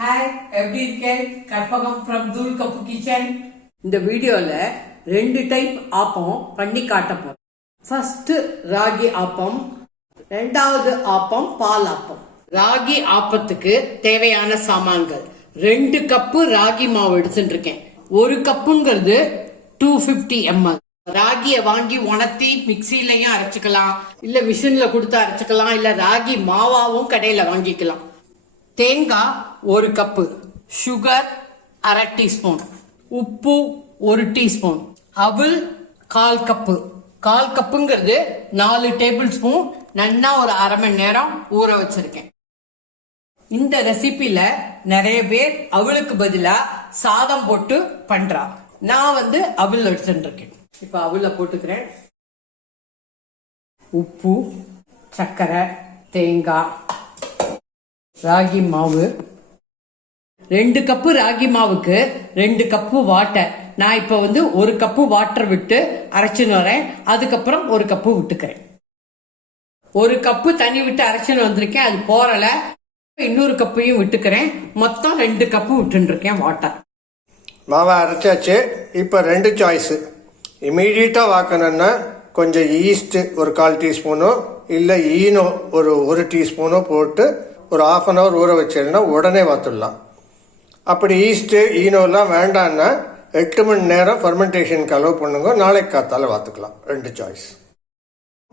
Hi எப்படி இருக்கேன்? Karpagam from Thool cup kitchen இந்த வீடியோல ரெண்டு டைப் ஆப்பம் பண்ணி காட்ட போறேன் ஃபர்ஸ்ட் ராகி ஆப்பம் ரெண்டாவது ஆப்பம் பால் ஆப்பம். ராகி ஆப்பத்துக்கு தேவையான சாமான்கள். ரெண்டு கப்பு ராகி மாவு எடுத்துட்டு இருக்கேன் ஒரு கப்புங்கிறது டூ பிப்டி எம்எல் ராகிய வாங்கி உணர்த்தி மிக்சிலையும் அரைச்சுக்கலாம். இல்ல மிஷின்ல கொடுத்து அரைச்சுக்கலாம். இல்ல ராகி மாவாவும் கடையில வாங்கிக்கலாம். தேங்காய் ஒரு கப்பு சுகர் அரை டீஸ்பூன் உப்பு ஒரு டீஸ்பூன் அவுல் கால் கப்பு. கால் கப்புங்கிறது நாலு டேபிள் ஸ்பூன் நன்னா ஒரு அரை மணி நேரம் ஊற வச்சிருக்கேன். இந்த ரெசிபியில நிறைய பேர் அவளுக்கு பதிலா சாதம் போட்டு பண்றா. நான் வந்து அவள் எடுத்துருக்கேன் இருக்கேன் இப்ப அவள போட்டுக்கிறேன். உப்பு சர்க்கரை தேங்காய் ராகி மாவு. ரெண்டு கப்பு ராகி மாவுக்கு ரெண்டு கப்பு வாட்டர் நான் இப்ப வந்து ஒரு கப்பு வாட்டர் விட்டு அரைச்சின்னு வரேன். அதுக்கப்புறம் ஒரு கப்பு விட்டுக்கிறேன். ஒரு கப்பு தண்ணி விட்டு அரைச்சின்னு வந்திருக்கேன். அது போறல. இன்னொரு கப்பையும் விட்டுக்கிறேன். மொத்தம் ரெண்டு கப்பு விட்டுன்னு இருக்கேன் வாட்டர் மாவை அரைச்சாச்சு. இப்போ ரெண்டு சாய்ஸு இமீடியட்டாக வாக்கணும்னா கொஞ்சம் ஈஸ்ட்டு ஒரு கால் டீஸ்பூனோ இல்லை ஈனோ ஒரு ஒரு டீஸ்பூனோ போட்டு ஒரு ஆஃப் அன் ஹவர் ஊற வச்சிருந்தா உடனே வாத்துடலாம். அப்படி ஈஸ்ட்டு ஈனோலாம் வேண்டான்னா எட்டு மணி நேரம் ஃபர்மெண்டேஷனுக்கு அலோவ் பண்ணுங்க. நாளைக்கு காத்தால வாத்துக்கலாம். ரெண்டு சாய்ஸ்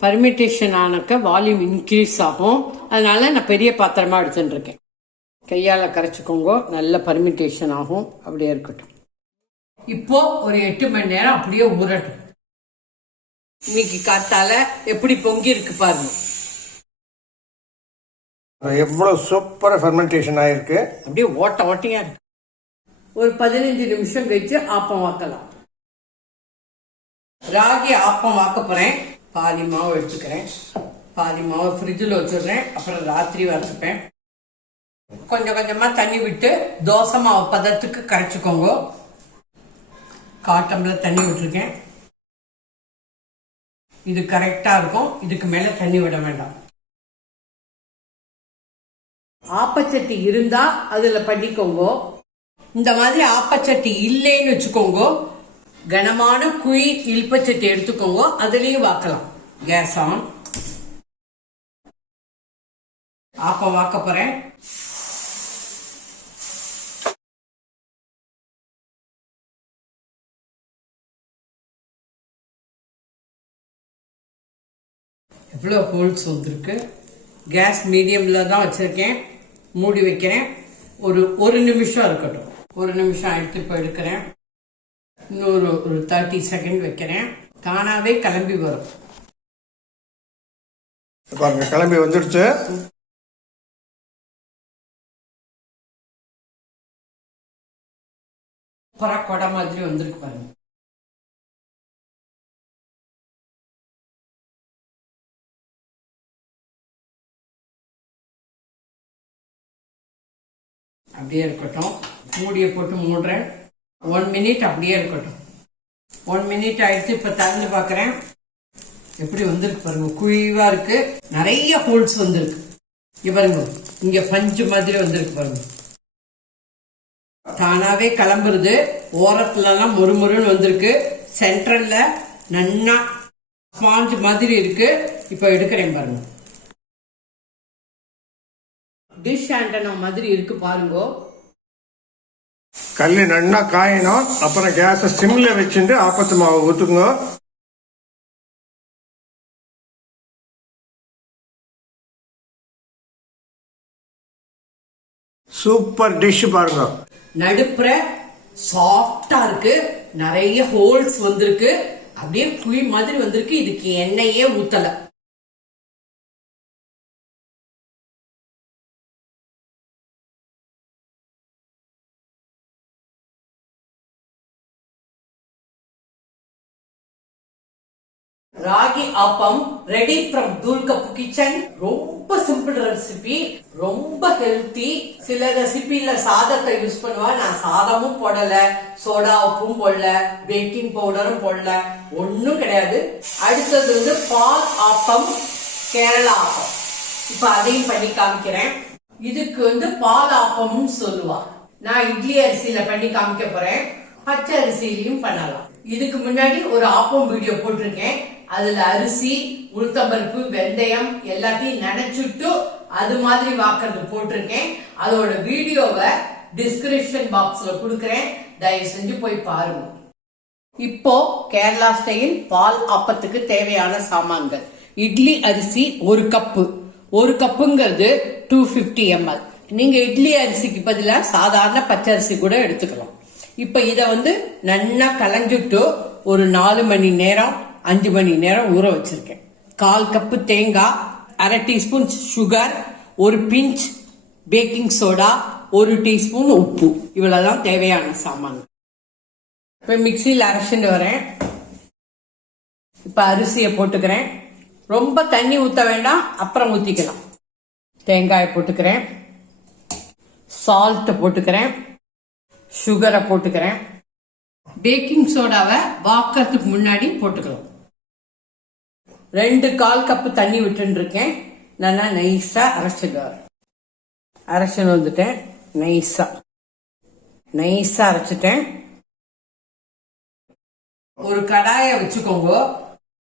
பர்மிட்டேஷன் ஆனக்க வால்யூம் இன்க்ரீஸ் ஆகும். அதனால நான் பெரிய பாத்திரமா எடுத்துட்டு இருக்கேன் கையால கரைச்சிக்கோங்க. நல்ல பர்மிட்டேஷன் ஆகும். அப்படியே இருக்கட்டும். இப்போ ஒரு எட்டு மணி நேரம் அப்படியே ஊறட்டும். இன்னைக்கு காத்தால எப்படி பொங்கி இருக்கு பாருங்க. எவ்வளோ சூப்பராக ஃபர்மெண்டேஷன் ஆயிருக்கு. அப்படியே ஓட்ட ஓட்டையா இருக்கு. ஒரு பதினஞ்சு நிமிஷம் கழிச்சு ஆப்பம் வாக்கலாம் ராகி ஆப்பம் வாக்க போறேன். பாதி மாவு எடுத்துக்கிறேன். பாதி மாவு ஃப்ரிட்ஜில் வச்சிடுறேன். அப்புறம் ராத்திரி வறுத்துப்பேன். கொஞ்சம் கொஞ்சமா தண்ணி விட்டு தோசை மாவு பதத்துக்கு கரைச்சிக்கோங்க. காட்டம்ல தண்ணி விட்டுருக்கேன். இது கரெக்டா இருக்கும். இதுக்கு மேல தண்ணி விட வேண்டாம். ஆப்பச்சட்டி இருந்தா அதுல பண்ணிக்கோங்க. இந்த மாதிரி ஆப்பச்சட்டி இல்லைன்னு வச்சுக்கோங்க. கனமான குழி இல்பச்சட்டி எடுத்துக்கோங்க. அதுலயும் வாக்கலாம். கேஸ் ஆன் ஆப்பம் வாக்க போறேன். எவ்வளோ ஹோல்ஸ் வந்திருக்கு? கேஸ் மீடியமில் தான் வச்சுருக்கேன். மூடி வைக்கிறேன். ஒரு ஒரு நிமிஷம் இருக்கட்டும். ஒரு நிமிஷம் எடுத்து இப்போ எடுக்கிறேன் இன்னொரு ஒரு தேர்ட்டி செகண்ட் வைக்கிறேன். தானாகவே கிளம்பி வரும். பாருங்க கிளம்பி வந்துடுச்சு. புற கொடை மாதிரி வந்திருக்கு பாருங்க. அப்படியே இருக்கட்டும். மூடியை போட்டு மூடுறேன். ஒன் மினிட் அப்படியே இருக்கட்டும். ஒன் மினிட் ஆயிடுச்சு இப்போ திறந்து பார்க்குறேன். எப்படி வந்திருக்கு பாருங்க குழிவாக இருக்கு. நிறைய ஹோல்ஸ் வந்திருக்கு. இங்கே பாருங்க இங்கே பஞ்சு மாதிரி வந்திருக்கு பாருங்க. தானாகவே கிளம்புறது. ஓரத்துலலாம் எல்லாம் மொறுமொறுன்னு வந்திருக்கு. சென்ட்ரலில் நன்னா ஸ்பாஞ்சு மாதிரி இருக்கு. இப்போ எடுக்கிறேன் பாருங்க. டிஷ் ஆண்டனா மாதிரி இருக்கு பாருங்க. கல் நன்னா காயணும். அப்புறம் கேஸை சிம்ல வச்சுட்டு ஆப்பத்து மாவை ஊற்றுங்க சூப்பர் டிஷ் பாருங்க. நடுப்புற சாஃப்டா இருக்கு. நிறைய ஹோல்ஸ் வந்திருக்கு. அப்படியே குழி மாதிரி வந்திருக்கு. இதுக்கு எண்ணெயே ஊத்தல. Ragi appam ready from Thool cup kitchen. ரொம்ப சிம்பிள் ரெசிபி ரொம்ப ஹெல்த்தி சில ரெசிபில சாதத்தை யூஸ் பண்ணுவா நான் சாதமும் போடல சோடா உப்பும் போடல பேக்கிங் பவுடரும் போடல. ஒன்றும் கிடையாது. அடுத்தது வந்து பால் ஆப்பம் கேரளா ஆப்பம் இப்ப அதையும் பண்ணி காமிக்கிறேன். இதுக்கு வந்து பால் ஆப்பம்னு சொல்லுவா நான் இட்லி அரிசியில பண்ணி காமிக்க போறேன். பச்சை அரிசியிலையும் பண்ணலாம். இதுக்கு முன்னாடி ஒரு ஆப்பம் வீடியோ போட்டிருக்கேன். அதுல அரிசி உளுத்தம்பருப்பு வெந்தயம் எல்லாத்தையும் நினைச்சுட்டு அது மாதிரி வாக்குறது போட்டிருக்கேன். அதோட வீடியோவை டிஸ்கிரிப்ஷன் பாக்ஸ்ல கொடுக்கறேன். தயவு செஞ்சு போய் பாருங்க. இப்போ கேரளா ஸ்டைல் பால் அப்பத்துக்கு தேவையான சாமான்கள். இட்லி அரிசி ஒரு கப்பு. ஒரு கப்புங்கிறது டூ பிப்டி எம்எல் நீங்க இட்லி அரிசிக்கு பதிலாக சாதாரண பச்சை அரிசி கூட எடுத்துக்கலாம். இப்ப இதை வந்து நல்லா கலஞ்சுட்டு ஒரு நாலு மணி நேரம் அஞ்சு மணி நேரம் ஊற வச்சிருக்கேன். கால் கப்பு தேங்காய் அரை டீஸ்பூன் சுகர் ஒரு பிஞ்ச் பேக்கிங் சோடா ஒரு டீஸ்பூன் உப்பு. இவ்வளவுதான் தேவையான சாமான் இப்போ மிக்சியில் அரைச்சிட்டு வரேன். இப்போ அரிசியை போட்டுக்கிறேன். ரொம்ப தண்ணி ஊற்ற வேண்டாம் அப்புறம் ஊற்றிக்கலாம் தேங்காயை போட்டுக்கிறேன். சால்ட்டை போட்டுக்கிறேன். சுகரை போட்டுக்கிறேன். பேக்கிங் சோடாவை வாக்கிறதுக்கு முன்னாடி போட்டுக்கலாம். ரெண்டு கால் கப்பு தண்ணி விட்டுன்னு இருக்கேன் நல்லா நைஸாக அரைச்சிட்டு வரேன் அரைச்சின்னு வந்துட்டேன். நைஸாக நைஸாக அரைச்சிட்டேன். ஒரு கடாயை வச்சுக்கோங்க.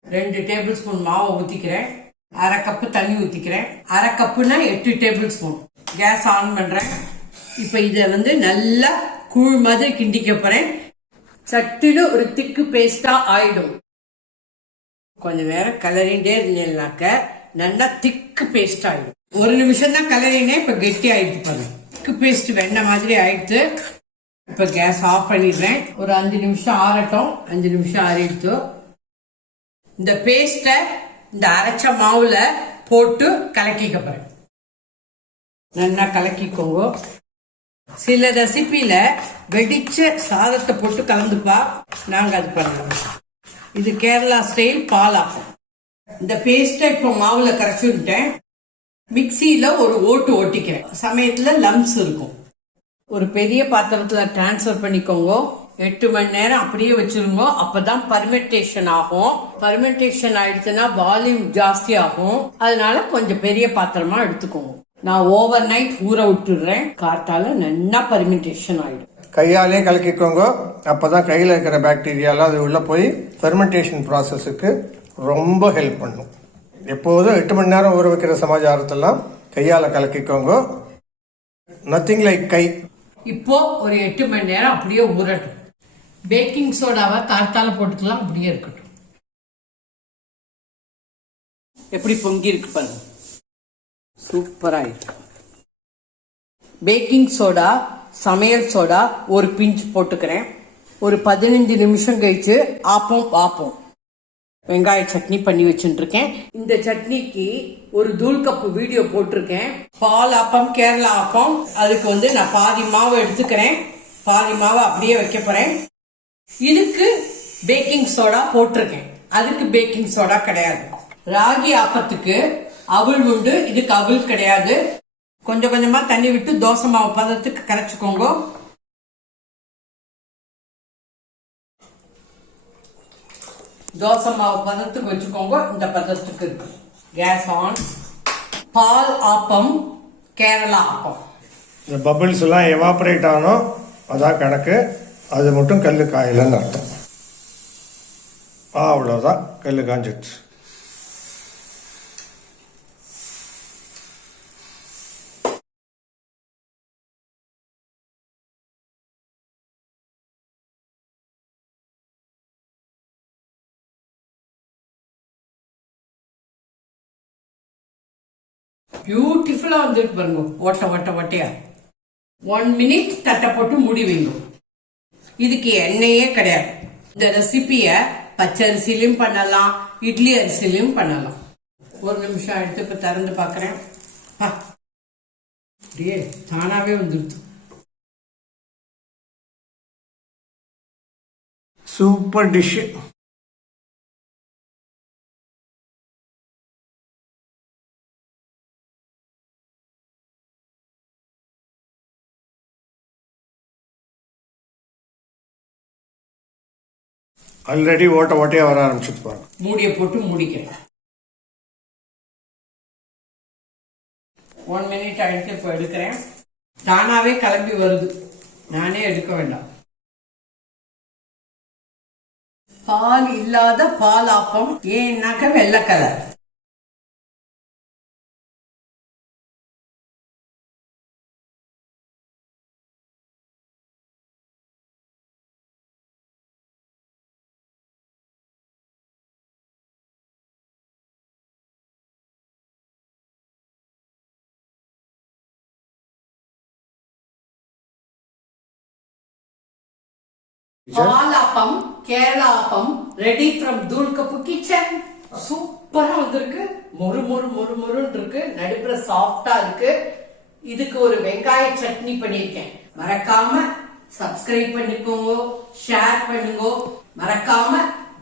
ரெண்டு டேபிள் ஸ்பூன் மாவை ஊத்திக்கிறேன். அரை கப்பு தண்ணி ஊத்திக்கிறேன். அரை கப்புனா எட்டு டேபிள் ஸ்பூன். கேஸ் ஆன் பண்றேன். இப்ப இத வந்து நல்லா கூழ் மாதிரி கிண்டிக்க போறேன். சட்டுன்னு ஒரு திக்கு பேஸ்டா ஆயிடும். கொஞ்ச நேரம் கலரிண்டே இருந்தேன்னாக்க நல்லா திக்கு பேஸ்ட் ஆயிடும். ஒரு நிமிஷம் தான் கலரினே இப்ப கெட்டி ஆயிடுச்சு பாருங்க. திக்கு பேஸ்ட் வெண்ண மாதிரி ஆயிடுச்சு. இப்ப கேஸ் ஆஃப் பண்ணிடுறேன். ஒரு அஞ்சு நிமிஷம் ஆறட்டும். அஞ்சு நிமிஷம் ஆறிடுத்து இந்த பேஸ்ட்டை இந்த அரைச்ச மாவுல போட்டு கலக்கிக்க போறேன் நல்லா கலக்கிக்கோங்க. சில ரெசிபியில வெடிச்ச சாதத்தை போட்டு கலந்துப்பா. நாங்க அது பண்ணலாம். இது கேரளா ஸ்டைல் பாலாப்பம் இந்த பேஸ்ட இப்போ மாவுல கரைச்சி விட்டேன் மிக்சியில ஒரு ஓட்டு ஓட்டிக்கிறேன். சமயத்துல லம்ஸ் இருக்கும். ஒரு பெரிய பாத்திரத்துல டிரான்ஸ்ஃபர் பண்ணிக்கோங்க. எட்டு மணி நேரம் அப்படியே வச்சிருங்க. அப்பதான் பர்மெண்டேஷன் ஆகும். பர்மெண்டேஷன் ஆயிடுச்சுன்னா வால்யூம் ஜாஸ்தி ஆகும். அதனால கொஞ்சம் பெரிய பாத்திரமா எடுத்துக்கோங்க. நான் ஓவர் நைட் ஊற விட்டுடுறேன். காத்தால நல்லா பர்மெண்டேஷன் ஆயிடும். கையாலே கலக்கிக்கோங்க. அப்பதான் கையில் இருக்கிற பாக்டீரியாலாம் அது உள்ள போய் ஃபெர்மெண்டேஷன் ப்ராசஸுக்கு ரொம்ப ஹெல்ப் பண்ணும். எப்போதும் எட்டு மணி நேரம் ஊற வைக்கிற சமாச்சாரத்தெல்லாம் கையால் கலக்கிக்கோங்க. நத்திங் லைக் கை. இப்போ ஒரு எட்டு மணி நேரம் அப்படியே ஊறட்டும். பேக்கிங் சோடாவை காத்தால போட்டுக்கலாம் அப்படியே இருக்கட்டும். எப்படி பொங்கி இருக்கு பாருங்க. சூப்பரா இருக்கு. பேக்கிங் சோடா சமையல் சோடா ஒரு பிஞ்ச் போட்டுக்கிறேன். ஒரு பதினஞ்சு நிமிஷம் கழிச்சு ஆப்பம் பார்ப்போம் வெங்காய சட்னி பண்ணி வச்சுட்டு இந்த சட்னிக்கு ஒரு தூள் கப்பு வீடியோ போட்டிருக்கேன். பால் ஆப்பம் கேரளா ஆப்பம். அதுக்கு வந்து நான் பாதி மாவு எடுத்துக்கிறேன். பாதி மாவை அப்படியே வைக்க போறேன். இதுக்கு பேக்கிங் சோடா போட்டிருக்கேன். அதுக்கு பேக்கிங் சோடா கிடையாது. ராகி ஆப்பத்துக்கு அவுள் உண்டு. இதுக்கு அவுள் கிடையாது. கொஞ்சம் கொஞ்சமா தண்ணி விட்டு தோசை மாவு பதத்துக்கு கரைச்சுக்கோங்க. தோசை மாவு பதத்துக்கு வச்சுக்கோங்க இந்த பதத்துக்கு. இருக்கு கேஸ் ஆன் பால் ஆப்பம் கேரளா ஆப்பம். இந்த பபிள்ஸ் எல்லாம் எவாபரேட் ஆனோம் அதான் கணக்கு. அது மட்டும் கல் காயலன்னு அர்த்தம். ஆ அவ்வளோதான் கல் காஞ்சிடுச்சு. பியூட்டிஃபுல்லா வந்துட்டு பாருங்க. ஒட்ட ஒட்ட ஒட்டையா ஒன் மினிட் தட்டை போட்டு முடிவீங்க இதுக்கு எண்ணெயே கிடையாது. இந்த ரெசிபிய பச்சை அரிசிலையும் பண்ணலாம் இட்லி அரிசிலையும் பண்ணலாம். ஒரு நிமிஷம் எடுத்து இப்ப திறந்து பாக்குறேன். அப்படியே தானாவே வந்துருது. சூப்பர் டிஷ்ஷு ஆல்ரெடி ஓட்ட ஓட்டையா வர ஆரம்பிச்சிட்டு பாருங்க மூடியை போட்டு மூடிக்கிறேன் ஒன் மினிட் ஆயிடுச்சு இப்போ எடுக்கிறேன். தானாவே கிளம்பி வருது. நானே எடுக்க வேண்டாம். பால் இல்லாத பால் ஆப்பம் ஏன்னாக்க வெள்ளை colour பாலாப்பம் கேரளாப்பம் ready from Thool cup kitchen சூப்பரா வந்திருக்கு. மொறு மொறு மொறு மொறுன்னு இருக்கு. நடுப்புற சாஃப்டா இருக்கு. இதுக்கு ஒரு வெங்காய சட்னி பண்ணிருக்கேன் மறக்காம சப்ஸ்கிரைப் பண்ணிக்கோங்க ஷேர் பண்ணுங்க. மறக்காம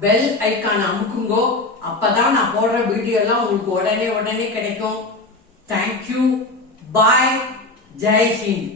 பெல் ஐக்கான் அமுக்குங்கோ. அப்பதான் நான் போடுற வீடியோ எல்லாம் உங்களுக்கு உடனே உடனே கிடைக்கும். Thank you bye Jai Hind